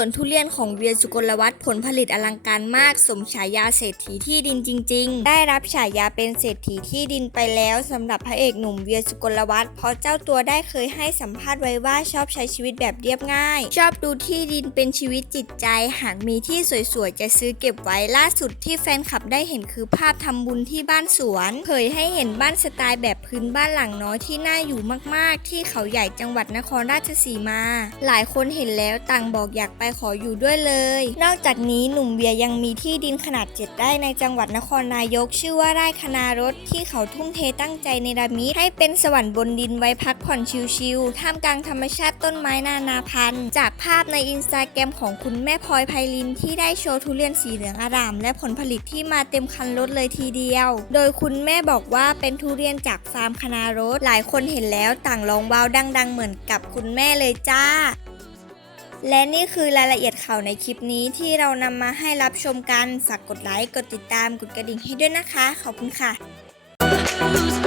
วนทุเรียนของเวียสุกลวัฒน์ผลผลิตอลังการมาก สมฉายาเศรษฐีที่ดินจริง ๆ ได้รับฉายาเป็นเศรษฐีที่ดินไปแล้วสำหรับพระเอกหนุ่มเวียสุกลวัฒน์เพราะเจ้าตัวได้เคยให้สัมภาษณ์ไว้ว่าชอบใช้ชีวิตแบบเรียบง่าย ชอบดูที่ดินเป็นชีวิตจิตใจ หากมีที่สวยๆ จะซื้อเก็บไว้ล่าสุดที่แฟนคลับได้เห็นคือภาพทำบุญที่บ้านสวนเผยให้เห็นบ้านสไตล์แบบพื้นบ้านหลังน้อยที่น่าอยู่มากๆ ที่เขาใหญ่จังหวัดนครราชสีมา หลายคนเห็นแล้วต่างบอกอยากไปขออยู่ด้วยเลย นอกจากนี้หนุ่มเวียยังมีที่ดินขนาดเจ็ดไร่ในจังหวัดนครนายก ชื่อว่าไร่คณารถที่เขาทุ่มเทตั้งใจในรามิตให้เป็นสวรรค์บนดินไว้พักผ่อนชิลๆท่ามกลางธรรมชาติต้นไม้นานาพันธุ์ จากภาพในอินสตาแกรมของคุณแม่พลอยไพลินที่ได้โชว์ทุเรียนสีเหลืองอาราม และผลผลิตที่มาเต็มคันรถเลยทีเดียว โดยคุณแม่บอกว่าเป็นทุเรียนจากฟาร์มคณารถ หลายคนเห็นแล้วต่างร้องว้าวดัง ๆ เหมือนกับคุณแม่เลยจ้า และนี่คือรายละเอียดข่าวในคลิปนี้ที่เรานำมาให้รับชมกัน ฝากกดไลค์ กดติดตาม กดกระดิ่งให้ด้วยนะคะ ขอบคุณค่ะ